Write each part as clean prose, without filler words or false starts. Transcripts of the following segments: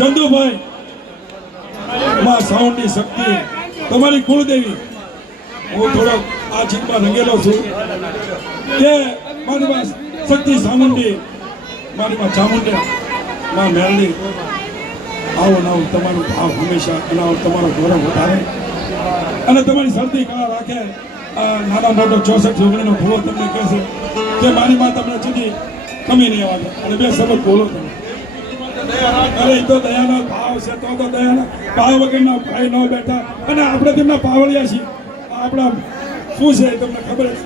ચંદુભાઈ માં સાઉન્ડની શક્તિ તમારી કુળદેવી હું થોડો આ ચીજમાં રંગેલો છું કે મારી માં શક્તિ સામુંડી મારી માં ચામુંડા માં મેળવી આવો નાવ તમારું ભાવ હંમેશા અનાવ તમારો ગૌરવ વધારે અને તમારી શરતી કળા રાખે નાના મોટો 64 જોગણીનો ભૂવો તમને કહે છે કે મારી માં તમને સુધી કમી નહીં આવે અને બે શબ્દ બોલો તમે અરે એ તો દયાના ભાવ છે તો દયાના ભાવ વગરના ભાઈ ન બેઠા અને આપણે તેમના પાવળિયા છીએ આપણા શું છે તમને ખબર છે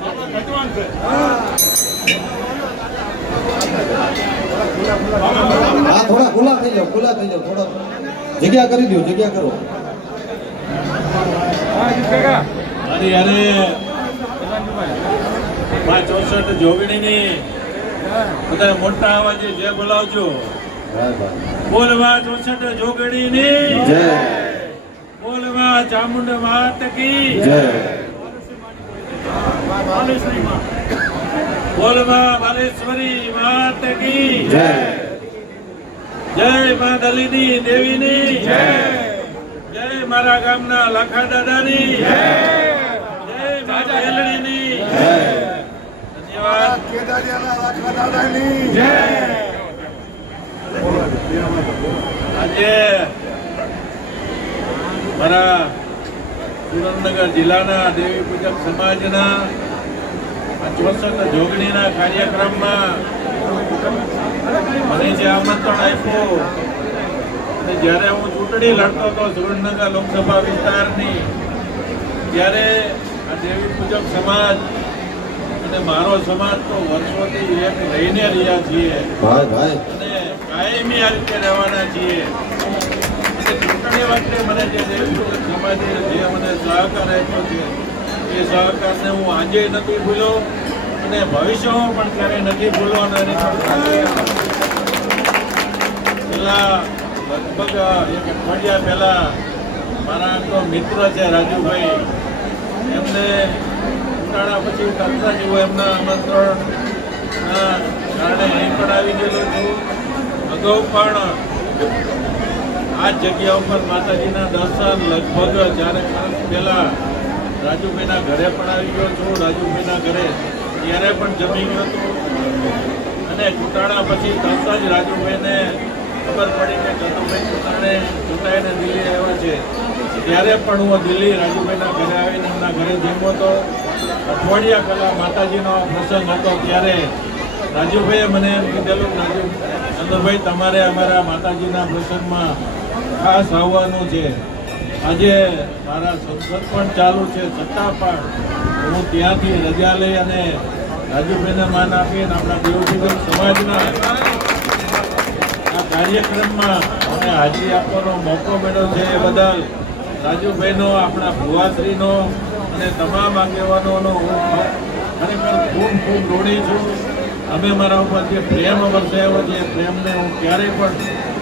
હા થોડા ખુલ્લા થઈ જાઓ થોડા જગ્યા કરી દો જગ્યા કરો અરે માં 64 જોગણીની બધા મોટા અવાજે જય બોલાવજો બોલવા 64 જોગણીની જય બોલવા ચામુંડા માત કી જય બોલવા બાલેશ્વરી માત કી જય જય મા દલીની દેવીની જય જય મારા ગામના લાખા દાદાની જય જય મા બેલડીની જય ધન્યવાદ કેદારિયાના લાખા દાદાની જય આજે મારા સુરેન્દ્રનગર જિલ્લાના દેવી પૂજક સમાજના 64 જોગણીના કાર્યક્રમમાં મને જે આમંત્રણ આપ્યું અને જ્યારે હું ચૂંટણી લડતો હતો સુરેન્દ્રનગર લોકસભા વિસ્તારની ત્યારે આ દેવી પૂજક સમાજ અને મારો સમાજ તો વર્ષોથી એક રહીને રહ્યા છીએ અને કાયમી આ રીતે રહેવાના છીએ અને ચૂંટણી વખતે મને જે દેવી પૂજક સમાજે જે મને સહકાર આપ્યો છે એ સહકારને હું આજે નથી ભૂલ્યો અને ભવિષ્યમાં પણ ક્યારેય નથી ભૂલવાનો છેલ્લા લગભગ એક અઠવાડિયા પહેલા મારા તો મિત્ર છે રાજુભાઈ એમને ઉનાળા પછી તંત્ર જેવું એમના આમંત્રણના કારણે અહીં પણ આવી ગયેલો છું અગાઉ પણ આ જગ્યા ઉપર માતાજીના દર્શન લગભગ 4 વર્ષ પહેલા રાજુભાઈના ઘરે પણ આવી ગયો છું રાજુભાઈના ઘરે ત્યારે પણ જમી ગયો હતો અને ચૂંટાણા પછી તરત જ રાજુભાઈને ખબર પડી કે ચંદુભાઈ ચૂંટાઈને દિલ્હી આવ્યા છે ત્યારે પણ હું દિલ્હી રાજુભાઈના ઘરે આવીને એમના ઘરે જમ્યો હતો અઠવાડિયા પહેલાં માતાજીનો પ્રસંગ હતો ત્યારે રાજુભાઈએ મને એમ કીધેલું ચંદુભાઈ તમારે અમારા માતાજીના પ્રસંગમાં ખાસ આવવાનું છે આજે મારા સંસદ પણ ચાલુ છે છતાં પણ હું ત્યાંથી રજા લઈ અને રાજુભાઈને માન આપીને આપણા દેવજીવન સમાજના આ કાર્યક્રમમાં મને હાજરી આપવાનો મોકો મળ્યો છે એ બદલ રાજુભાઈનો આપણા ભુવાશ્રીનો અને તમામ આગેવાનોનો હું ખરેખર ખૂબ ઋણી છું અમે મારા ઉપર જે પ્રેમ વરસાવ્યો છે એ પ્રેમને હું ક્યારેય પણ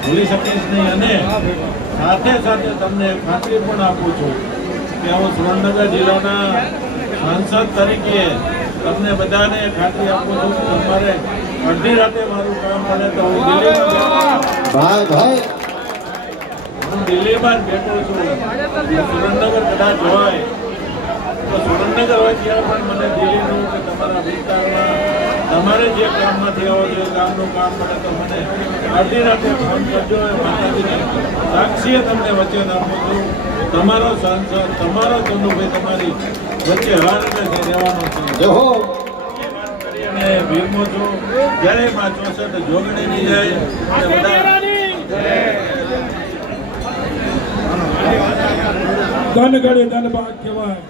ભૂલી શકીશ નહીં અને સાથે સાથે તમને ખાતરી પણ આપું છું કે હું સુરેન્દ્રનગર જિલ્લાના સાંસદ તરીકે તમને બધાને ખાતરી આપું છું કે તમારે અડધી રાતે મારું કામ પડે તો હું દિલ્હીમાં જ બેઠો છું સુરેન્દ્રનગર કદાચ હોય તો સુરેન્દ્રનગર હોય ત્યારે પણ મને દિલ્હીનું કે તમારા વિસ્તારમાં તમારે જે કામમાંથી આવો છો ગામનું કામ પડે તો મને અડધી રાતે ફોન કરજો માતાજીને સાક્ષીએ તમને વચન આપું છું તમારો સાંસદ તમારો ચંદુભાઈ તમારી વચ્ચે હર રીતે રહેવાનો છે અને ભીમો છું જ્યારે માં 64 જોગણીની જાય અને બધા ધન ગળે ધન ભાગ કહેવાય